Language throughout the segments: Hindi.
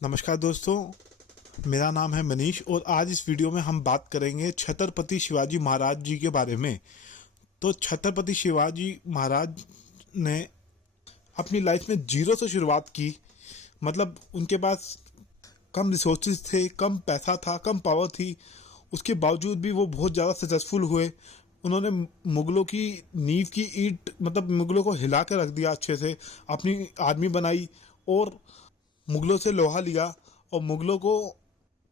नमस्कार दोस्तों, मेरा नाम है मनीष और आज इस वीडियो में हम बात करेंगे छत्रपति शिवाजी महाराज जी के बारे में। तो छत्रपति शिवाजी महाराज ने अपनी लाइफ में जीरो से शुरुआत की। मतलब उनके पास कम रिसोर्सेज थे, कम पैसा था, कम पावर थी। उसके बावजूद भी वो बहुत ज़्यादा सक्सेसफुल हुए। उन्होंने मुगलों की नींव की ईंट, मतलब मुगलों को हिला कर रख दिया अच्छे से। अपनी आर्मी बनाई और मुगलों से लोहा लिया और मुगलों को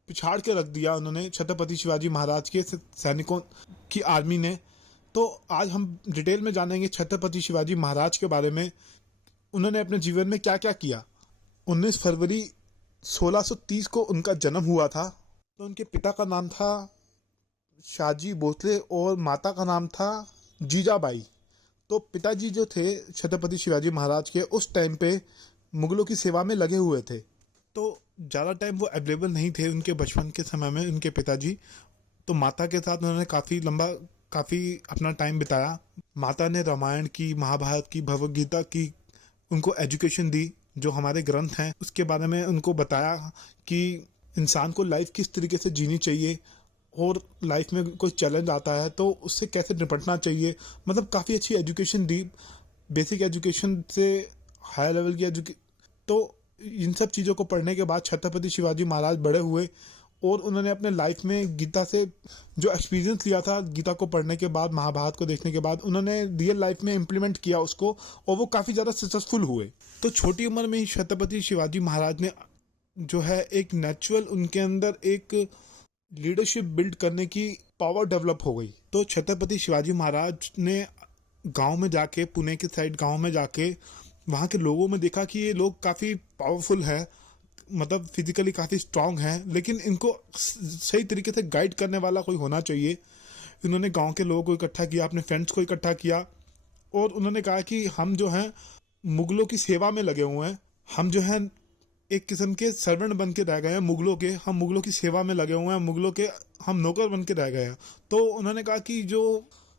पिछाड़ के रख दिया उन्होंने, छत्रपति शिवाजी महाराज के सैनिकों की आर्मी ने। तो आज हम डिटेल में जानेंगे छत्रपति शिवाजी महाराज के बारे में। उन्होंने अपने जीवन में क्या क्या किया। 19 फरवरी 1630 को उनका जन्म हुआ था। तो उनके पिता का नाम था शाहजी भोसले और माता का नाम था जीजाबाई। तो पिताजी जो थे छत्रपति शिवाजी महाराज के, उस टाइम पे मुगलों की सेवा में लगे हुए थे। तो ज़्यादा टाइम वो अवेलेबल नहीं थे उनके बचपन के समय में, उनके पिताजी। तो माता के साथ उन्होंने काफ़ी अपना टाइम बिताया। माता ने रामायण की, महाभारत की, भगवद गीता की उनको एजुकेशन दी। जो हमारे ग्रंथ हैं उसके बारे में उनको बताया कि इंसान को लाइफ किस तरीके से जीनी चाहिए और लाइफ में कोई चैलेंज आता है तो उससे कैसे निपटना चाहिए। मतलब काफ़ी अच्छी एजुकेशन दी, बेसिक एजुकेशन से हाई लेवल की। तो इन सब चीज़ों को पढ़ने के बाद छत्रपति शिवाजी महाराज बड़े हुए और उन्होंने अपने लाइफ में गीता से जो एक्सपीरियंस लिया था, गीता को पढ़ने के बाद, महाभारत को देखने के बाद, उन्होंने रियल लाइफ में इम्प्लीमेंट किया उसको और वो काफ़ी ज़्यादा सक्सेसफुल हुए। तो छोटी उम्र में ही छत्रपति शिवाजी महाराज ने जो है एक नेचुरल, उनके अंदर एक लीडरशिप बिल्ड करने की पावर डेवलप हो गई। तो छत्रपति शिवाजी महाराज ने गांव में जाके, पुणे के साइड गांव में जाके वहाँ के लोगों में देखा कि ये लोग काफ़ी पावरफुल है, मतलब फिजिकली काफ़ी स्ट्रांग है, लेकिन इनको सही तरीके से गाइड करने वाला कोई होना चाहिए। इन्होंने गांव के लोगों को इकट्ठा किया, अपने फ्रेंड्स को इकट्ठा किया और उन्होंने कहा कि हम जो हैं मुगलों की सेवा में लगे हुए हैं। हम जो हैं एक किस्म के सर्वेंट बन के रह गए हैं मुगलों के। हम मुगलों की सेवा में लगे हुए हैं, मुगलों के हम नौकर बन के रह गए हैं। तो उन्होंने कहा कि जो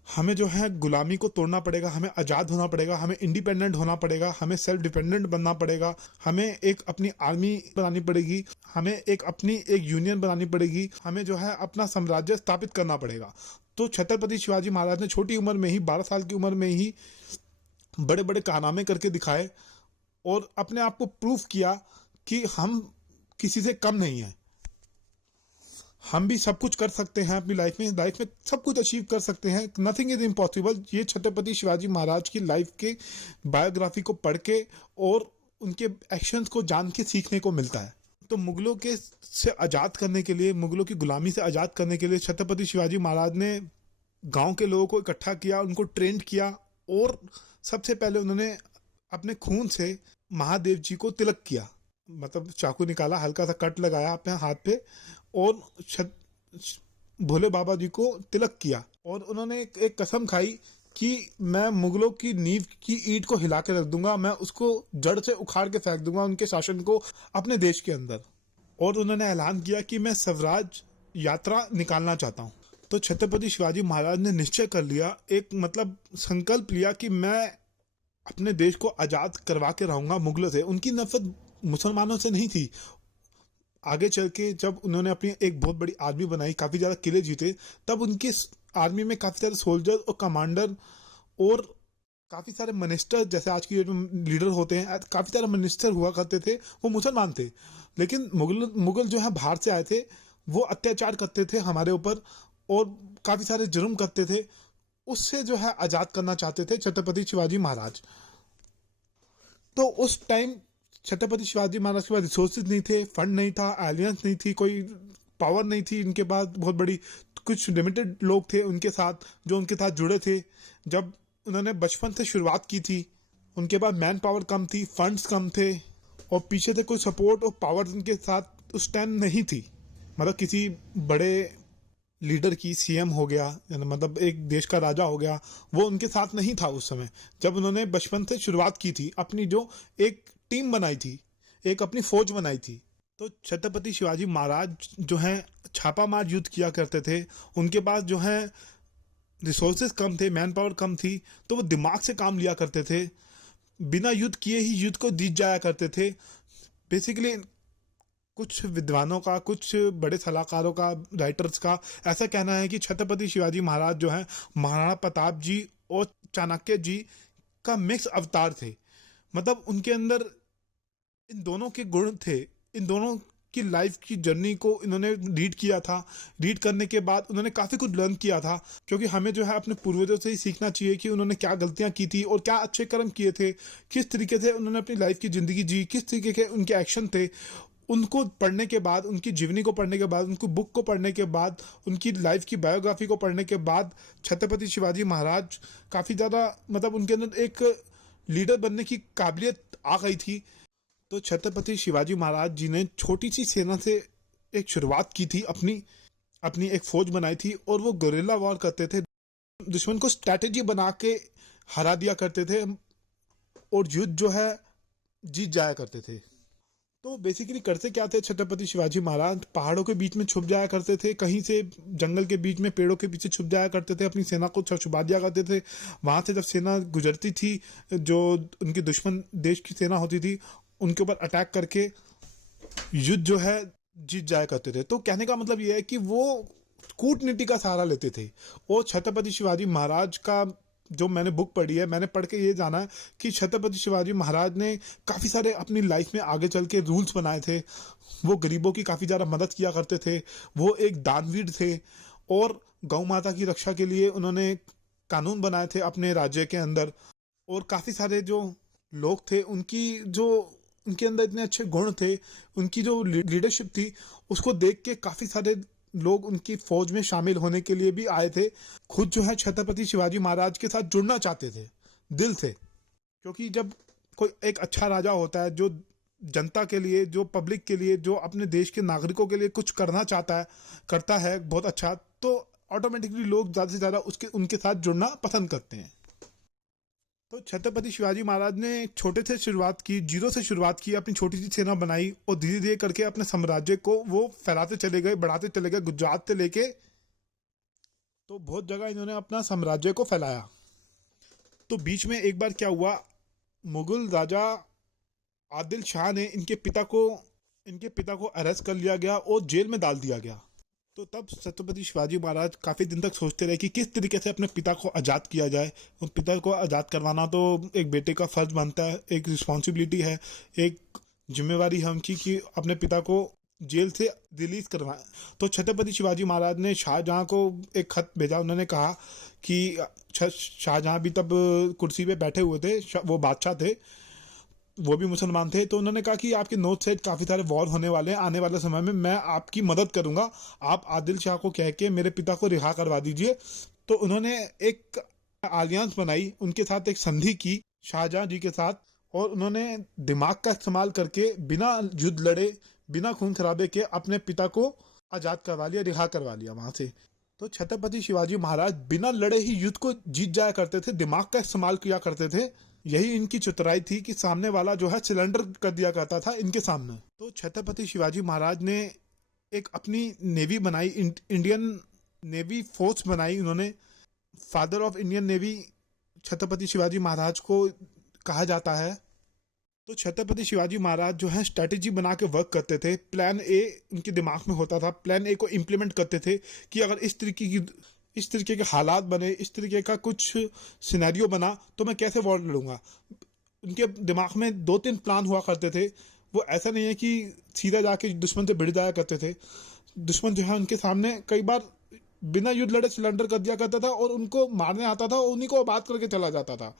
हमें जो है गुलामी को तोड़ना पड़ेगा, हमें आज़ाद होना पड़ेगा, हमें इंडिपेंडेंट होना पड़ेगा, हमें सेल्फ डिपेंडेंट बनना पड़ेगा, हमें एक अपनी आर्मी बनानी पड़ेगी, हमें एक अपनी एक यूनियन बनानी पड़ेगी, हमें जो है अपना साम्राज्य स्थापित करना पड़ेगा। तो छत्रपति शिवाजी महाराज ने छोटी उम्र में ही, 12 साल की उम्र में ही बड़े बड़े कारनामे करके दिखाए और अपने आप को प्रूफ किया कि हम किसी से कम नहीं हैं। हम भी सब कुछ कर सकते हैं अपनी लाइफ में सब कुछ अचीव कर सकते हैं। Nothing is impossible. ये छत्रपति शिवाजी महाराज की लाइफ के बायोग्राफी को पढ़ के और उनके एक्शंस को जान के सीखने को मिलता है। तो मुगलों के से आज़ाद करने के लिए, मुगलों की गुलामी से आज़ाद करने के लिए छत्रपति शिवाजी महाराज ने गांव के लोगों को इकट्ठा किया, उनको ट्रेंड किया और सबसे पहले उन्होंने अपने खून से महादेव जी को तिलक किया। मतलब चाकू निकाला, हल्का सा कट लगाया अपने हाथ पे और भोले बाबा जी को तिलक किया और उन्होंने एक कसम खाई कि मैं मुगलों की नींव की ईंट को हिला के रख दूंगा, मैं उसको जड़ से उखाड़ के फेंक दूंगा उनके शासन को अपने देश के अंदर। और उन्होंने ऐलान किया कि मैं स्वराज यात्रा निकालना चाहता हूँ। तो छत्रपति शिवाजी महाराज ने निश्चय कर लिया, एक मतलब संकल्प लिया कि मैं अपने देश को आज़ाद करवा के रहूंगा मुगलों से। उनकी नफरत मुसलमानों से नहीं थी। आगे चल के जब उन्होंने अपनी एक बहुत बड़ी आर्मी बनाई, काफ़ी ज़्यादा किले जीते, तब उनकी आर्मी में काफ़ी सारे सोल्जर और कमांडर और काफ़ी सारे मिनिस्टर, जैसे आज की डेट में लीडर होते हैं, काफ़ी सारे मिनिस्टर हुआ करते थे, वो मुसलमान थे। लेकिन मुगल जो है बाहर से आए थे, वो अत्याचार करते थे हमारे ऊपर और काफ़ी सारे जुर्म करते थे। उससे जो है आज़ाद करना चाहते थे छत्रपति शिवाजी महाराज। तो उस टाइम छत्रपति शिवाजी महाराज के पास रिसोर्सेज नहीं थे, फंड नहीं था, एलियंस नहीं थी, कोई पावर नहीं थी इनके पास बहुत बड़ी। कुछ लिमिटेड लोग थे उनके साथ जो उनके साथ जुड़े थे। जब उन्होंने बचपन से शुरुआत की थी, उनके पास मैन पावर कम थी, फंड्स कम थे और पीछे से कोई सपोर्ट और पावर उनके साथ उस टाइम नहीं थी। मतलब किसी बड़े लीडर की, सीएम हो गया, मतलब एक देश का राजा हो गया, वो उनके साथ नहीं था उस समय जब उन्होंने बचपन से शुरुआत की थी, अपनी जो एक टीम बनाई थी, एक अपनी फौज बनाई थी। तो छत्रपति शिवाजी महाराज जो हैं छापा मार युद्ध किया करते थे। उनके पास जो है रिसोर्सेज कम थे, मैन पावर कम थी, तो वो दिमाग से काम लिया करते थे। बिना युद्ध किए ही युद्ध को जीत जाया करते थे। बेसिकली कुछ विद्वानों का, कुछ बड़े सलाहकारों का, राइटर्स का ऐसा कहना है कि छत्रपति शिवाजी महाराज जो है महाराणा प्रताप जी और चाणक्य जी का मिक्स अवतार थे। मतलब उनके अंदर इन दोनों के गुण थे। इन दोनों की लाइफ की जर्नी को इन्होंने रीड किया था। रीड करने के बाद उन्होंने काफ़ी कुछ लर्न किया था, क्योंकि हमें जो है अपने पूर्वजों से ही सीखना चाहिए कि उन्होंने क्या गलतियां की थी और क्या अच्छे कर्म किए थे, किस तरीके से उन्होंने अपनी लाइफ की ज़िंदगी जी, किस तरीके के उनके एक्शन थे। उनको पढ़ने के बाद, उनकी जीवनी को पढ़ने के बाद, उनको बुक को पढ़ने के बाद, उनकी लाइफ की बायोग्राफी को पढ़ने के बाद छत्रपति शिवाजी महाराज काफ़ी ज़्यादा, मतलब उनके अंदर एक लीडर बनने की काबिलियत आ गई थी। तो छत्रपति शिवाजी महाराज जी ने छोटी सी सेना से एक शुरुआत की थी, अपनी अपनी एक फौज बनाई थी और वो गुरिल्ला वॉर करते थे। दुश्मन को स्ट्रैटेजी बना के हरा दिया करते थे और युद्ध जो है जीत जाया करते थे। तो बेसिकली करते क्या थे छत्रपति शिवाजी महाराज, पहाड़ों के बीच में छुप जाया करते थे, कहीं से जंगल के बीच में पेड़ों के पीछे छुप जाया करते थे, अपनी सेना को छुपा दिया करते थे। वहां से जब सेना गुजरती थी, जो उनकी दुश्मन देश की सेना होती थी, उनके ऊपर अटैक करके युद्ध जो है जीत जाया करते थे। तो कहने का मतलब ये है कि वो कूटनीति का सहारा लेते थे। और छत्रपति शिवाजी महाराज का जो मैंने बुक पढ़ी है, मैंने पढ़ के ये जाना है कि छत्रपति शिवाजी महाराज ने काफ़ी सारे अपनी लाइफ में आगे चल के रूल्स बनाए थे। वो गरीबों की काफ़ी ज़्यादा मदद किया करते थे। वो एक दानवीर थे और गौ माता की रक्षा के लिए उन्होंने कानून बनाए थे अपने राज्य के अंदर। और काफ़ी सारे जो लोग थे, उनके अंदर इतने अच्छे गुण थे, उनकी जो लीडरशिप थी, उसको देख के काफ़ी सारे लोग उनकी फौज में शामिल होने के लिए भी आए थे। खुद जो है छत्रपति शिवाजी महाराज के साथ जुड़ना चाहते थे दिल से, क्योंकि जब कोई एक अच्छा राजा होता है जो जनता के लिए, जो पब्लिक के लिए, जो अपने देश के नागरिकों के लिए कुछ करना चाहता है, करता है बहुत अच्छा, तो ऑटोमेटिकली लोग ज़्यादा से ज़्यादा उनके साथ जुड़ना पसंद करते हैं। तो छत्रपति शिवाजी महाराज ने छोटे से शुरुआत की, जीरो से शुरुआत की, अपनी छोटी सी सेना बनाई और धीरे धीरे करके अपने साम्राज्य को वो फैलाते चले गए, बढ़ाते चले गए। गुजरात से लेके तो बहुत जगह इन्होंने अपना साम्राज्य को फैलाया। तो बीच में एक बार क्या हुआ, मुगल राजा आदिल शाह ने इनके पिता को अरेस्ट कर लिया गया और जेल में डाल दिया गया। तो तब छत्रपति शिवाजी महाराज काफ़ी दिन तक सोचते रहे कि किस तरीके से अपने पिता को आज़ाद किया जाए। और पिता को आज़ाद करवाना तो एक बेटे का फ़र्ज बनता है, एक रिस्पॉन्सिबिलिटी है, एक जिम्मेवारी है उनकी कि अपने पिता को जेल से रिलीज़ करवाएं। तो छत्रपति शिवाजी महाराज ने शाहजहाँ को एक खत भेजा। उन्होंने कहा कि शाहजहाँ भी तब कुर्सी पे बैठे हुए थे, वो बादशाह थे, वो भी मुसलमान थे। तो उन्होंने कहा कि आपके नॉर्थ साइड काफ़ी सारे वॉर होने वाले हैं, आने वाले समय में मैं आपकी मदद करूंगा, आप आदिल शाह को कह के मेरे पिता को रिहा करवा दीजिए। तो उन्होंने एक आलियांस बनाई, उनके साथ एक संधि की शाहजहां जी के साथ, और उन्होंने दिमाग का इस्तेमाल करके बिना युद्ध लड़े, बिना खून खराबे के अपने पिता को आज़ाद करवा लिया, रिहा करवा लिया वहां से। तो छत्रपति शिवाजी महाराज बिना लड़े ही युद्ध को जीत जाया करते थे, दिमाग का इस्तेमाल किया करते थे। यही इनकी चतुराई थी कि सामने वाला जो है सिलेंडर कर दिया करता था इनके सामने। तो छत्रपति शिवाजी महाराज ने एक अपनी नेवी बनाई, इंडियन नेवी फोर्स बनाई उन्होंने। Father of Indian navy Chhatrapati Shivaji Maharaj को कहा जाता है। तो छत्रपति शिवाजी महाराज जो है स्ट्रैटेजी बना के वर्क करते थे। प्लान ए उनके दिमाग में होता था, प्लान ए को इम्प्लीमेंट करते थे कि अगर इस तरीके के हालात बने, इस तरीके का कुछ सिनेरियो बना, तो मैं कैसे वॉर लड़ूंगा। उनके दिमाग में 2-3 प्लान हुआ करते थे। वो ऐसा नहीं है कि सीधा जाके दुश्मन से भिड़ जाया करते थे। दुश्मन जो है उनके सामने कई बार बिना युद्ध लड़े सिलेंडर कर दिया करता था और उनको मारने आता था और उन्हीं को बात करके चला जाता था।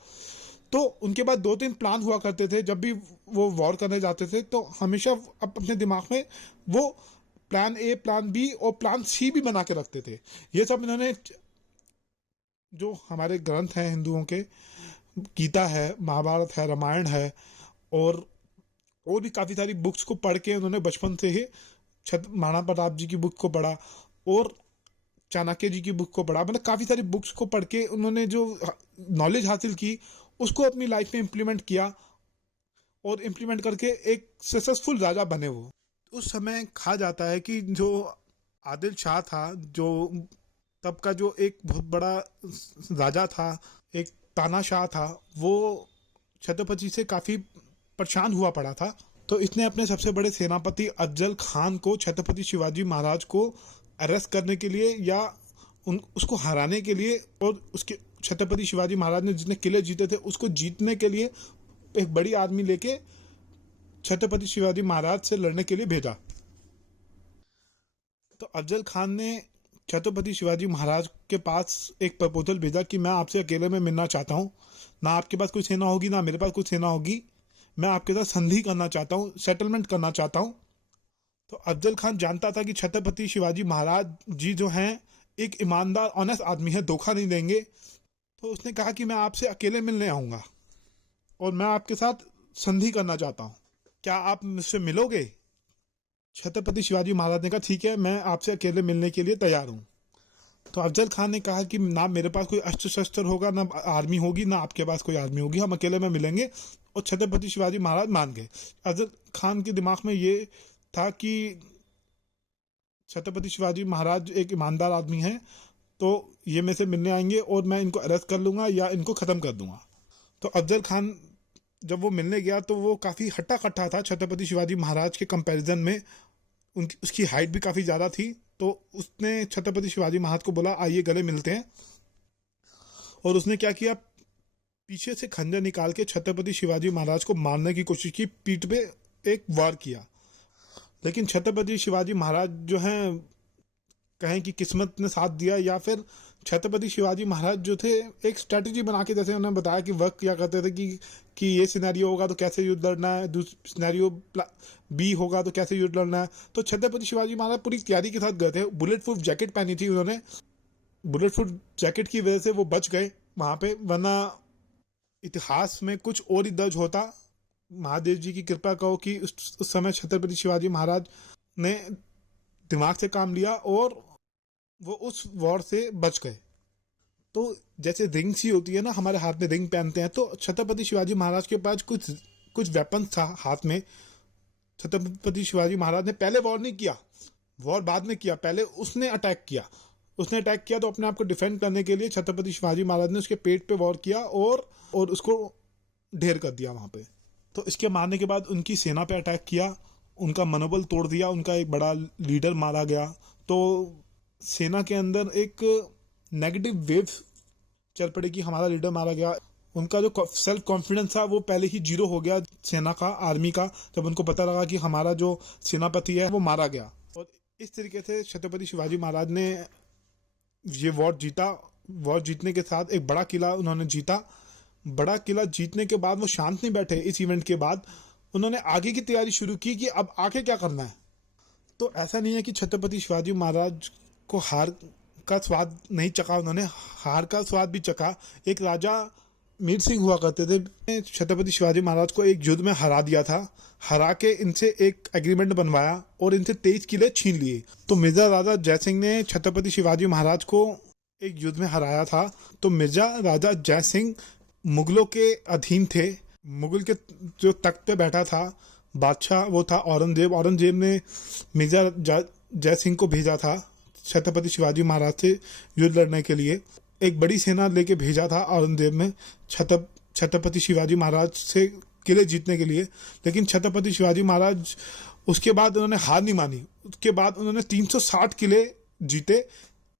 तो उनके बाद 2-3 प्लान हुआ करते थे। जब भी वो वॉर करने जाते थे तो हमेशा अपने दिमाग में वो प्लान ए, प्लान बी और प्लान सी भी बना के रखते थे। ये सब इन्होंने, जो हमारे ग्रंथ हैं हिंदुओं के, गीता है, महाभारत है, रामायण है, और भी काफ़ी सारी बुक्स को पढ़ के उन्होंने बचपन से ही महाराणा प्रताप जी की बुक को पढ़ा और चाणक्य जी की बुक को पढ़ा। मतलब काफ़ी सारी बुक्स को पढ़ के उन्होंने जो नॉलेज हासिल की उसको अपनी लाइफ में इम्प्लीमेंट किया और इम्प्लीमेंट करके एक सक्सेसफुल राजा बने वो। उस समय कहा जाता है कि जो आदिल शाह था, जो तब का जो एक बहुत बड़ा राजा था, एक तानाशाह था, वो छत्रपति से काफ़ी परेशान हुआ पड़ा था। तो इसने अपने सबसे बड़े सेनापति अफजल खान को छत्रपति शिवाजी महाराज को अरेस्ट करने के लिए या उसको हराने के लिए और उसके छत्रपति शिवाजी महाराज ने जितने किले जीते थे उसको जीतने के लिए एक बड़ी आर्मी लेके छत्रपति शिवाजी महाराज से लड़ने के लिए भेजा। तो अफजल खान ने छत्रपति शिवाजी महाराज के पास एक प्रपोजल भेजा कि मैं आपसे अकेले में मिलना चाहता हूँ, ना आपके पास कोई सेना होगी ना मेरे पास कोई सेना होगी, मैं आपके साथ संधि करना चाहता हूँ, सेटलमेंट करना चाहता हूँ। तो अफजल खान जानता था कि छत्रपति शिवाजी महाराज जी जो हैं एक ईमानदार ऑनेस्ट आदमी है, धोखा नहीं देंगे। तो उसने कहा कि मैं आपसे अकेले मिलने आऊँगा और मैं आपके साथ संधि करना चाहता हूँ, क्या आप मुझसे मिलोगे? छत्रपति शिवाजी महाराज ने कहा ठीक है, मैं आपसे अकेले मिलने के लिए तैयार हूँ। तो अफजल खान ने कहा कि ना मेरे पास कोई अस्त्र शस्त्र होगा, ना आर्मी होगी, ना आपके पास कोई आर्मी होगी, हम अकेले में मिलेंगे। और छत्रपति शिवाजी महाराज मान गए। अफजल खान के दिमाग में ये था कि छत्रपति शिवाजी महाराज एक ईमानदार आदमी हैं, तो ये मेरे से मिलने आएंगे और मैं इनको अरेस्ट कर लूँगा या इनको ख़त्म कर दूँगा। तो अफजल खान जब वो मिलने गया तो वो काफ़ी हट्टा कट्टा था छत्रपति शिवाजी महाराज के कंपैरिजन में, उसकी हाइट भी काफ़ी ज़्यादा थी। तो उसने छत्रपति शिवाजी महाराज को बोला आइए गले मिलते हैं। और उसने क्या किया, पीछे से खंजर निकाल के छत्रपति शिवाजी महाराज को मारने की कोशिश की, पीठ पे एक वार किया। लेकिन छत्रपति शिवाजी महाराज जो हैं, कहें कि किस्मत ने साथ दिया या फिर छत्रपति शिवाजी महाराज जो थे एक स्ट्रेटजी बना के, जैसे उन्होंने बताया कि वर्क किया करते थे कि ये सिनेरियो होगा तो कैसे युद्ध लड़ना है, दूसरा सिनेरियो बी होगा तो कैसे युद्ध लड़ना है। तो छत्रपति शिवाजी महाराज पूरी तैयारी के साथ गए थे। बुलेट प्रूफ जैकेट पहनी थी उन्होंने, बुलेट प्रूफ जैकेट की वजह से वो बच गए वहाँ पे, वरना इतिहास में कुछ और ही दर्ज होता। महादेव जी की कृपा कहो कि उस समय छत्रपति शिवाजी महाराज ने दिमाग से काम लिया और वो उस वॉर से बच गए। तो जैसे रिंग सी होती है ना, हमारे हाथ में रिंग पहनते हैं, तो छत्रपति शिवाजी महाराज के पास कुछ वेपन था हाथ में। छत्रपति शिवाजी महाराज ने पहले वॉर नहीं किया, वॉर बाद में किया, पहले उसने अटैक किया। उसने अटैक किया तो अपने आप को डिफेंड करने के लिए छत्रपति शिवाजी महाराज ने उसके पेट पे वॉर किया और उसको ढेर कर दिया वहाँ पे। तो इसके मारने के बाद उनकी सेना पे अटैक किया, उनका मनोबल तोड़ दिया, उनका एक बड़ा लीडर मारा गया। तो सेना के अंदर एक नेगेटिव वेव चल पड़ी कि हमारा लीडर मारा गया। उनका जो सेल्फ कॉन्फिडेंस था वो पहले ही जीरो हो गया सेना का, आर्मी का, जब उनको पता लगा कि हमारा जो सेनापति है वो मारा गया। और इस तरीके से छत्रपति शिवाजी महाराज ने ये वॉर जीता। वॉर जीतने के साथ एक बड़ा किला उन्होंने जीता। बड़ा किला जीतने के बाद वो शांत नहीं बैठे। इस इवेंट के बाद उन्होंने आगे की तैयारी शुरू की कि अब आगे क्या करना है। तो ऐसा नहीं है कि छत्रपति शिवाजी महाराज को हार का स्वाद नहीं चखा, उन्होंने हार का स्वाद भी चखा। एक राजा मीर सिंह हुआ करते थे, छत्रपति शिवाजी महाराज को एक युद्ध में हरा दिया था। हरा के इनसे एक एग्रीमेंट बनवाया और इनसे 23 किले छीन लिए। तो मिर्जा राजा जयसिंह ने छत्रपति शिवाजी महाराज को एक युद्ध में हराया था। तो मिर्जा राजा जयसिंह मुगलों के अधीन थे। मुगल के जो तख्त पे बैठा था बादशाह वो था औरंगजेब। औरंगजेब ने मिर्जा जयसिंह को भेजा था छत्रपति शिवाजी महाराज से युद्ध लड़ने के लिए। एक बड़ी सेना लेके भेजा था औरंगजेब ने छत्रपति शिवाजी महाराज से किले जीतने के लिए। लेकिन छत्रपति शिवाजी महाराज उसके बाद उन्होंने हार नहीं मानी। उसके बाद उन्होंने 360 किले जीते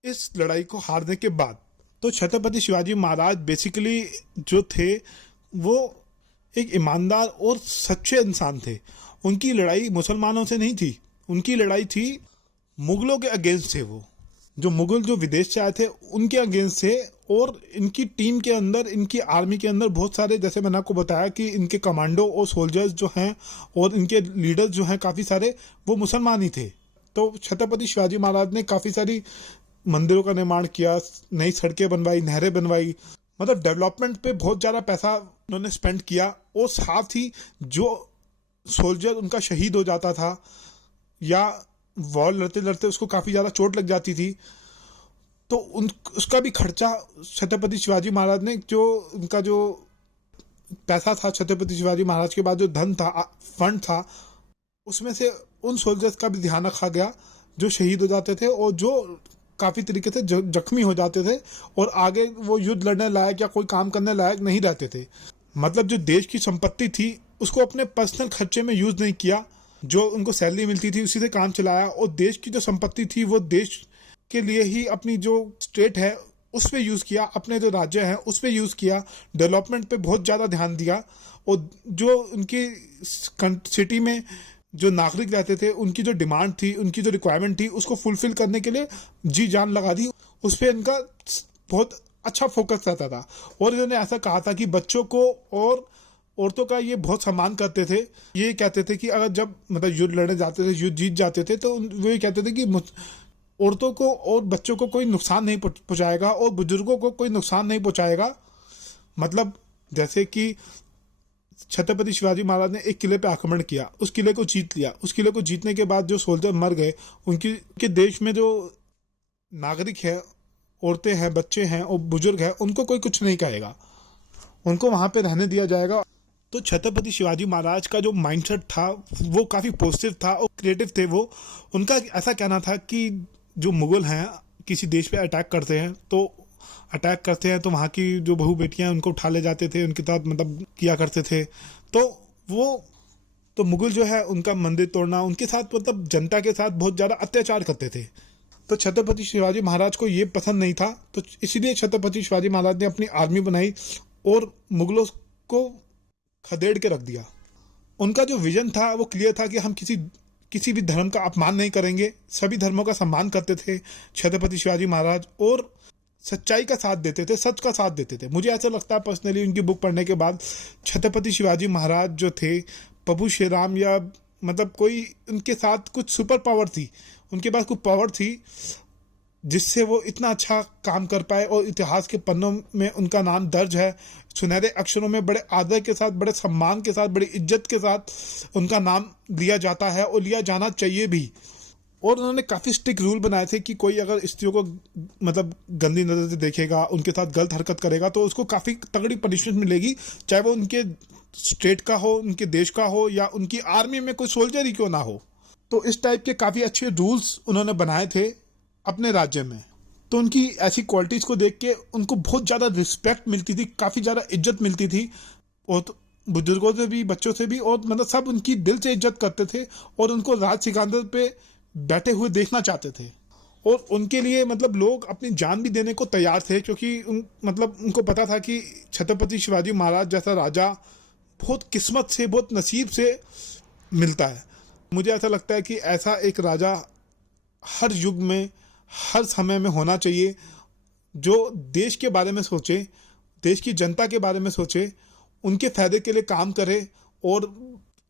इस लड़ाई को हारने के बाद। तो छत्रपति शिवाजी महाराज बेसिकली जो थे वो एक ईमानदार और सच्चे इंसान थे। उनकी लड़ाई मुसलमानों से नहीं थी, उनकी लड़ाई थी मुगलों के अगेंस्ट थे। वो जो मुगल जो विदेश से आए थे उनके अगेंस्ट थे। और इनकी टीम के अंदर, इनकी आर्मी के अंदर बहुत सारे, जैसे मैंने आपको बताया कि इनके कमांडो और सोल्जर्स जो हैं और इनके लीडर्स जो हैं काफ़ी सारे वो मुसलमान ही थे। तो छत्रपति शिवाजी महाराज ने काफ़ी सारी मंदिरों का निर्माण किया, नई सड़कें बनवाई, नहरें बनवाई, मतलब डेवलपमेंट पे बहुत ज़्यादा पैसा उन्होंने स्पेंड किया। और साथ ही जो सोल्जर उनका शहीद हो जाता था या वॉर लड़ते लड़ते उसको काफ़ी ज़्यादा चोट लग जाती थी, तो उसका भी खर्चा छत्रपति शिवाजी महाराज ने, जो उनका जो पैसा था छत्रपति शिवाजी महाराज के बाद जो धन था, फंड था, उसमें से उन सोल्जर्स का भी ध्यान रखा गया जो शहीद हो जाते थे और जो काफ़ी तरीके से जख्मी हो जाते थे और आगे वो युद्ध लड़ने लायक या कोई काम करने लायक नहीं रहते थे। मतलब जो देश की संपत्ति थी उसको अपने पर्सनल खर्चे में यूज़ नहीं किया। जो उनको सैलरी मिलती थी उसी से काम चलाया, और देश की जो संपत्ति थी वो देश के लिए ही, अपनी जो स्टेट है उस पर यूज़ किया, अपने जो राज्य हैं उस पर यूज़ किया, डेवलपमेंट पे बहुत ज़्यादा ध्यान दिया। और जो उनकी सिटी में जो नागरिक रहते थे उनकी जो डिमांड थी, उनकी जो रिक्वायरमेंट थी, उसको फुलफिल करने के लिए जी जान लगा दी। उस पर इनका बहुत अच्छा फोकस रहता था। और इन्होंने ऐसा कहा था कि बच्चों को और औरतों का ये बहुत सम्मान करते थे। ये कहते थे कि अगर जब मतलब युद्ध लड़ने जाते थे, युद्ध जीत जाते थे, तो वो ये कहते थे कि औरतों को और बच्चों को कोई नुकसान नहीं पहुंचाएगा और बुजुर्गों को कोई नुकसान नहीं पहुंचाएगा। मतलब जैसे कि छत्रपति शिवाजी महाराज ने एक किले पे आक्रमण किया, उस किले को जीत लिया, उस किले को जीतने के बाद जो सोल्जर मर गए, उनके देश में जो नागरिक है, औरतें हैं, बच्चे हैं और बुजुर्ग हैं, उनको कोई कुछ नहीं कहेगा, उनको वहाँ पे रहने दिया जाएगा। तो छत्रपति शिवाजी महाराज का जो माइंडसेट था वो काफ़ी पॉजिटिव था और क्रिएटिव थे। वो उनका ऐसा कहना था कि जो मुगल हैं किसी देश पे अटैक करते हैं तो वहाँ की जो बहू बेटियां उनको उठा ले जाते थे, उनके साथ मतलब किया करते थे। तो मुगल जो है उनका मंदिर तोड़ना, उनके साथ मतलब जनता के साथ बहुत ज़्यादा अत्याचार करते थे। तो छत्रपति शिवाजी महाराज को ये पसंद नहीं था, तो इसीलिए छत्रपति शिवाजी महाराज ने अपनी आर्मी बनाई और मुगलों को खदेड़ के रख दिया। उनका जो विजन था वो क्लियर था कि हम किसी भी धर्म का अपमान नहीं करेंगे, सभी धर्मों का सम्मान करते थे छत्रपति शिवाजी महाराज, और सच्चाई का साथ देते थे, सच का साथ देते थे। मुझे ऐसा लगता है पर्सनली उनकी बुक पढ़ने के बाद, छत्रपति शिवाजी महाराज जो थे प्रभु श्री राम, या मतलब कोई उनके साथ कुछ सुपर पावर थी, उनके पास कुछ पावर थी जिससे वो इतना अच्छा काम कर पाए, और इतिहास के पन्नों में उनका नाम दर्ज है सुनहरे अक्षरों में। बड़े आदर के साथ, बड़े सम्मान के साथ, बड़ी इज्जत के साथ उनका नाम लिया जाता है और लिया जाना चाहिए भी। और उन्होंने काफ़ी स्ट्रिक्ट रूल बनाए थे कि कोई अगर स्त्रियों को मतलब गंदी नज़र से देखेगा, उनके साथ गलत हरकत करेगा, तो उसको काफ़ी तगड़ी पनिशमेंट मिलेगी, चाहे वो उनके स्टेट का हो, उनके देश का हो, या उनकी आर्मी में कोई सोल्जर ही क्यों ना हो। तो इस टाइप के काफ़ी अच्छे रूल्स उन्होंने बनाए थे अपने राज्य में। तो उनकी ऐसी क्वालिटीज़ को देख के उनको बहुत ज़्यादा रिस्पेक्ट मिलती थी, काफ़ी ज़्यादा इज्जत मिलती थी, और तो बुजुर्गों से भी, बच्चों से भी, और मतलब सब उनकी दिल से इज्जत करते थे और उनको राज सिकंदर पे बैठे हुए देखना चाहते थे। और उनके लिए मतलब लोग अपनी जान भी देने को तैयार थे, क्योंकि उनको पता था कि छत्रपति शिवाजी महाराज जैसा राजा बहुत किस्मत से, बहुत नसीब से मिलता है। मुझे ऐसा लगता है कि ऐसा एक राजा हर युग में, हर समय में होना चाहिए, जो देश के बारे में सोचे, देश की जनता के बारे में सोचे, उनके फायदे के लिए काम करे, और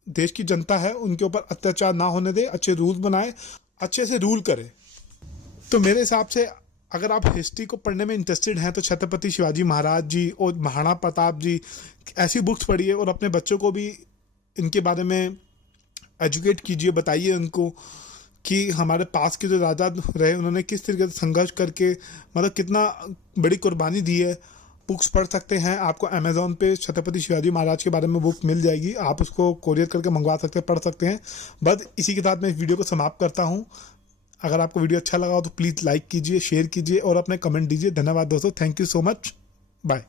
देश की जनता है उनके ऊपर अत्याचार ना होने दे, अच्छे रूल्स बनाए, अच्छे से रूल करे। तो मेरे हिसाब से अगर आप हिस्ट्री को पढ़ने में इंटरेस्टेड हैं तो छत्रपति शिवाजी महाराज जी और महाराणा प्रताप जी ऐसी बुक्स पढ़िए, और अपने बच्चों को भी इनके बारे में एजुकेट कीजिए, बताइए उनको कि हमारे पास के जो राजा रहे उन्होंने किस तरीके से संघर्ष करके मतलब कितना बड़ी कुर्बानी दी है। बुक्स पढ़ सकते हैं, आपको अमेज़ॉन पे छत्रपति शिवाजी महाराज के बारे में बुक मिल जाएगी, आप उसको कोरियर करके मंगवा सकते हैं, पढ़ सकते हैं। बस इसी के साथ मैं इस वीडियो को समाप्त करता हूँ। अगर आपको वीडियो अच्छा लगा हो तो प्लीज़ लाइक कीजिए, शेयर कीजिए और अपने कमेंट दीजिए। धन्यवाद दोस्तों, thank you so much, bye.